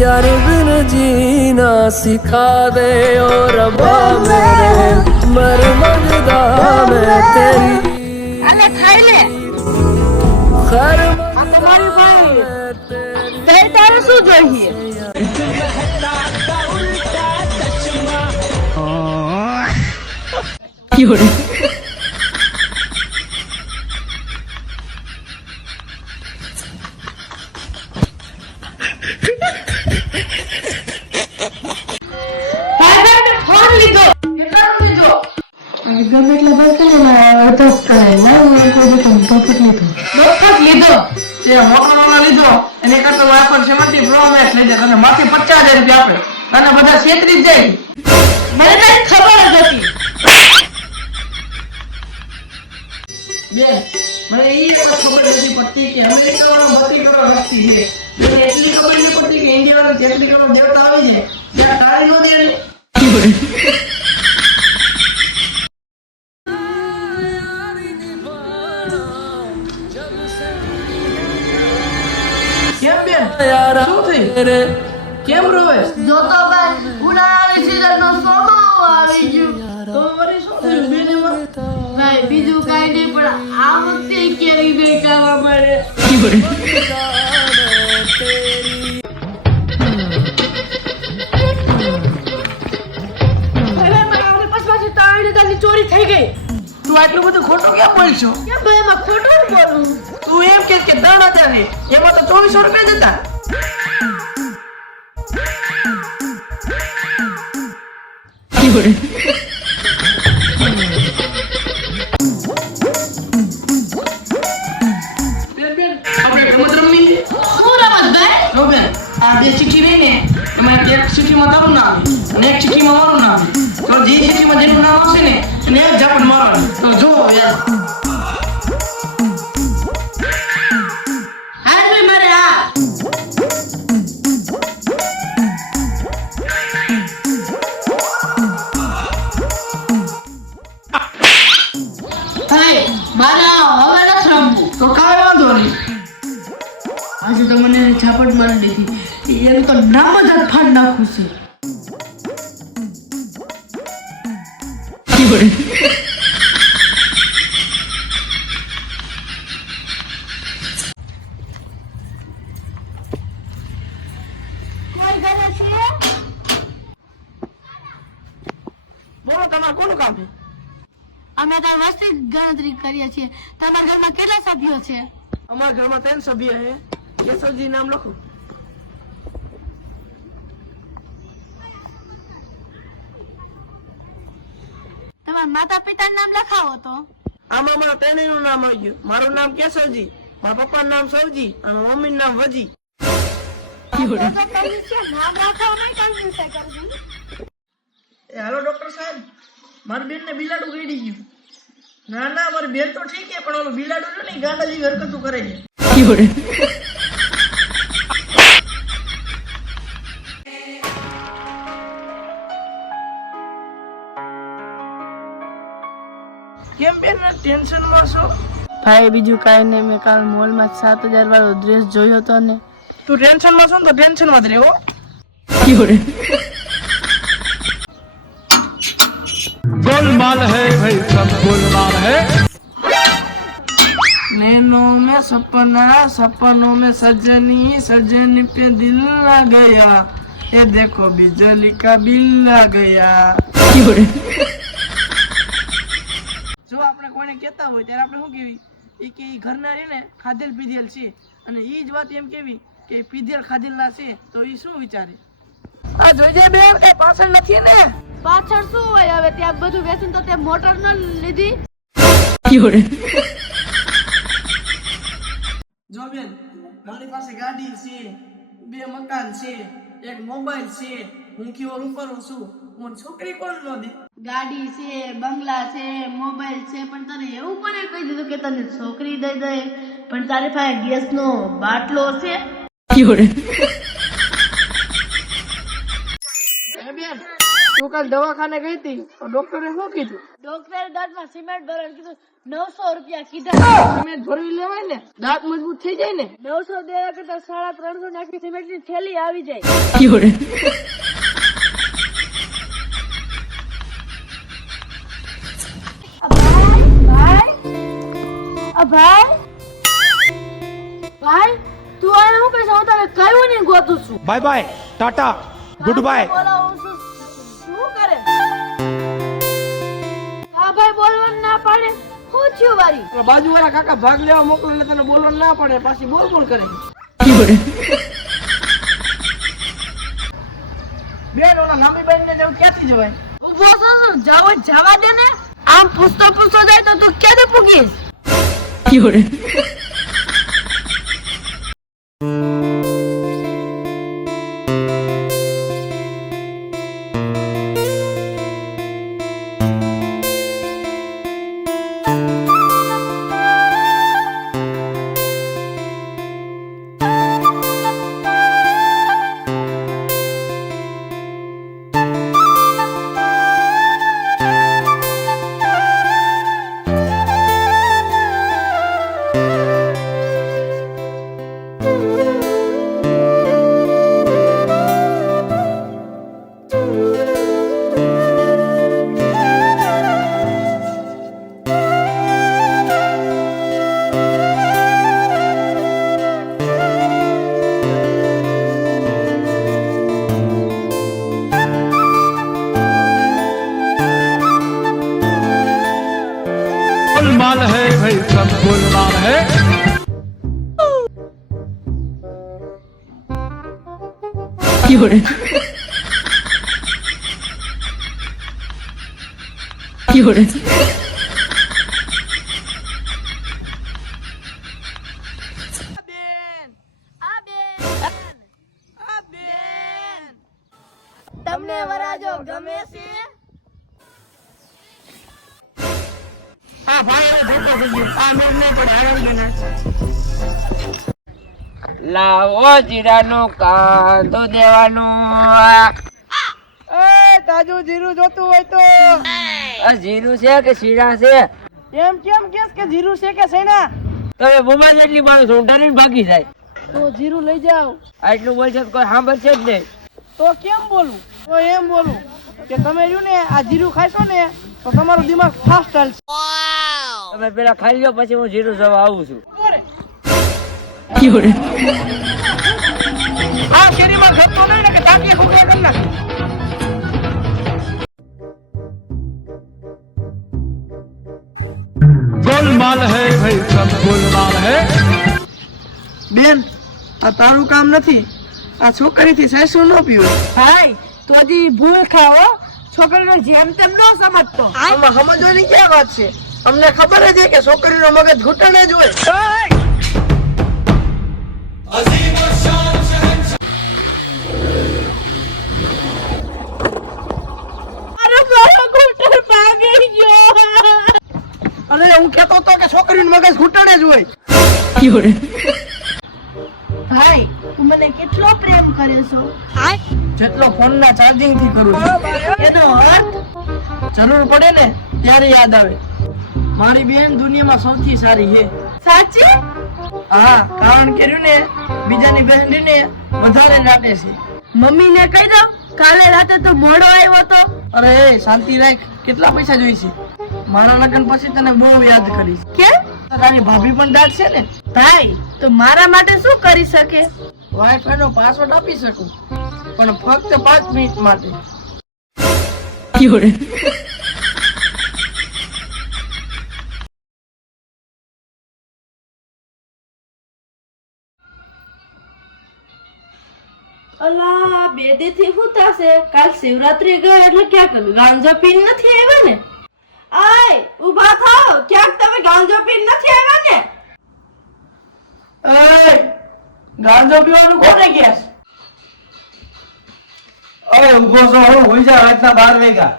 यार बिन जीना सिखा दे ओ रब्बा मेरे मर मगदा मैं तेरी અને ખાઈ લે खैर આ તમારી ભાઈ તે તારે શું જોઈએ ફોન લીધો કેટલા લીધો ગમે એટલે બસ કરીને અડધો કરે ના મને કોઈ દે પ્રોફિટ લીધો તે મોટરોલા લીધો એને કરતો આઈફોન 17 પ્રો મેક્સ લઈ જાય અને માથી 50000 રૂપિયા આપે અને બધા છેતરી જ જાય મને તારી ખબર જ હતી બે મને ઈ ખબર નથી પડતી કે અમેરિકામાં 32 કરોડ વસ્તી છે મને એટલી ખબર નથી પડતી કે ઇન્ડિયામાં 33 કરોડ દેવતા આવી જાય ત્યાં તાળી નો દે કેમ બેન यारा શું થયું मेरे કેમ રોવે જો તો ભાઈ ઉનાળાની સીઝનનો સોમો આવી ગયું તો વળી શું થયું બેન એમાં ભાઈ બીજું કાઈ નહીં પણ આ વખતે કેરી બેકાવા મળે ચોરી થઈ ગઈ તું આટલું બધું ખોટું કેમ બોલશો કેમ ભાઈ એમાં ખોટું બોલું તું એમ કે 3000 ને એમાં તો 2400 રૂપિયા જ હતા બેન આપણે રમત રમવી શું રમત ભાઈ જો બેન આ બે ચીઠી રહી ને એમાં એક ચીઠીમાં તારું નામ આવે અને એક ચીઠીમાં મારું નામ આવે તો જે ચીઠીમાં જેનું નામ આવશે ને એને એક ઝાપટ મારવાની તો જો યાર હાલ ભાઈ મારે આ ભાઈ મારે હવે નથી રમવું તો કાંઈ વાંધો નહીં આજે તો મને ઝાપટ મારી દીધી એનું તો નામ જ ફાડ નાખું છે બોલો તમારે કોનું કામ છે અમે તો વસ્તી ગણતરી કરીએ છીએ તમારા ઘરમાં કેટલા સભ્યો છે અમારા ઘરમાં 3 સભ્ય છે કેશવજી નામ લખો તમારા માતા પિતાનું નામ લખાવો તો આમાં મારા ત્રણેયનું નામ આવી ગયું મારું નામ કેશવજી મારા પપ્પાનું નામ સવજી અને મમ્મીનું નામ વજી નામ લખાવવામાં કન્ફ્યુઝ કરજો એ હાલો ડોક્ટર સાહેબ મારી બેન ને બિલાડું ગળી ગયું ના ના મારી બેન તો ઠીક છે પણ ઓલું બિલાડું છે ને ઈ ગાંડા જેવી હરકતું કરે છે કેમ બેન ટેન્શન માં છો ભાઈ બીજું કાંઈ નહીં મેં કાલ મોલમાં 7000 વાળો ડ્રેસ જોયો હતો ને તું ટેન્શન માં છો ને તો ટેન્શન માં જ રહેવો गोलमाल है भाई सब गोलमाल है नैनों में सपना सपनों में सजनी सजनी पे दिल आ गया ये देखो बिजली का बिल आ गया જો આપણે કોઈને કહેતા હોય ત્યારે આપણે શું કહેવી એ કે ઘરના રે ને ખાધેલ પીધેલ છે અને ઈ જ વાત એમ કેવી કે પીધેલ ખાધેલ ના છે તો ઈ શું વિચારે આ જોઈ જાય બેન એ પાછળ નથી ને પાછળ શું હોય હવે ત્યાં બધું વેચીને તો તે મોટર ન લીધી જો બેન મારી પાસે ગાડી છે 2 મકાન છે એક મોબાઈલ છે હું કેવો રૂપરો છું હું છોકરી કોણ નો દે ગાડી છે બંગલા છે મોબાઈલ છે પણ તને એવું કોને કહી દીધું કે તને છોકરી દઈ દે પણ તારી પાસે ગેસનો બાટલો છે બેન તું કાલ દવાખાને ગઈ હતી તો ડોક્ટરે શું કીધું ડોક્ટરે દાંતમાં સિમેન્ટ ભરવાનું કીધું 900 રૂપિયા કીધા. સિમેન્ટ ભરવી લેવાય ને, દાંત મજબૂત થઈ જાય ને. 900 દેવા કરતા 350 નાખી સિમેન્ટની થેલી આવી જાય. ભાઈ તું આ હું કઈ હું તને કયું નહીં ગોતું છું. Bye bye tata good bye. બોલાવું છું. શું કરે હા ભાઈ બોલવાનું ના પાડે. શું થયું વારી? બાજુવાળા કાકા ભાગ લેવા મોકલો એટલે તને બોલવાનું ના પડે, પાછી બોલ કરે. બેન ઓલા લાંબી બેન ને જવું ક્યાંથી જવાય? ઉભો છું જાવ જવા દે ને. આમ પૂછતો જાય તો તું ક્યારે પૂગીશ? गोलमाल है भाई सब गोलमाल है. તમને વરાજો ગમે છે? હા ભાઈ હવે ધોકો થઈ ગયો. આ મેળ નહીં પડે, આગળ ગયો. લાવો જીરાનો કાંદો દેવાનો. એ તાજુ જીરું જોતું હોય તો આ જીરું છે કે શીરા છે? એમ કેમ કેસ કે જીરું છે કે સેના? તમે મોબાઈલ એટલી માણસ ઊંડારીને ભાગી જાય. તો જીરું લઈ જાવ. આટલું બોલશે તો કોઈ સાંભળશે જ નહીં. તો કેમ બોલું? તો એમ બોલું કે તમે રહ્યું ને આ જીરું ખાશો ને તો તમારું દિમાગ ફાસ્ટ ચાલશે. તમે પેલા ખાઈ લો, પછી હું જીરું જવા આવું છું. આ શેરીમાં ઘટતો નહીં ને કે ટાંકી ફૂંકે કરી નાખે. गोलमाल है भाई सब गोलमाल है. બેન આ તારું કામ નથી. આ છોકરીથી સહેશું ન પીવું. ભાઈ તો હજી ભૂલ ખાઓ. છોકરીને જેમ તેમ ન સમજતો. આમાં સમજવાની ક્યાં વાત છે? અમને ખબર જ છે કે છોકરીનો મગજ ઘૂંટણે જ હોય. અરે હું કહેતો હતો કે છોકરીનું મગજ ઘૂંટણે જ હોય. ભાઈ તું મને કેટલો પ્રેમ કરે છો? જેટલો ફોનના ચાર્જિંગ થી કરું છું. એનો અર્થ જરૂર પડે ને ત્યારે યાદ આવે. મારી બેન દુનિયામાં સૌથી સારી છે. સાચી? હા, કારણ કે રહ્યું ને બીજાની બહેનને વધારે લાગે છે. મમ્મીને કહી દઉં કાલે રાતે તો મોડો આવ્યો તો. અરે શાંતિ રાખ. કેટલા પૈસા જોઈશે? મારા લગ્ન પછી તને બહુ યાદ કરીશ. કેમ? તારી ભાભી પણ દાટશે ને. ભાઈ તો મારા માટે શું કરી શકે? વાઈફાઈ નો પાસવર્ડ આપી શકું, પણ ફક્ત 5 મિનિટ માટે. અલા બેદી થી ફૂતાશે. કાલ શિવરાત્રી ગઈ એટલે ક્યાંક ગાંજો પીને નથી આવ્યા ને? આય ઊભા થાઓ. ક્યાંક તમે ગાંજો પીને નથી આવ્યા ને? એ ગાંજો પીવાનું કોને કહે? અરે ઉભો છો, હું હોઈ જા રાતના 12 વાગ્યા.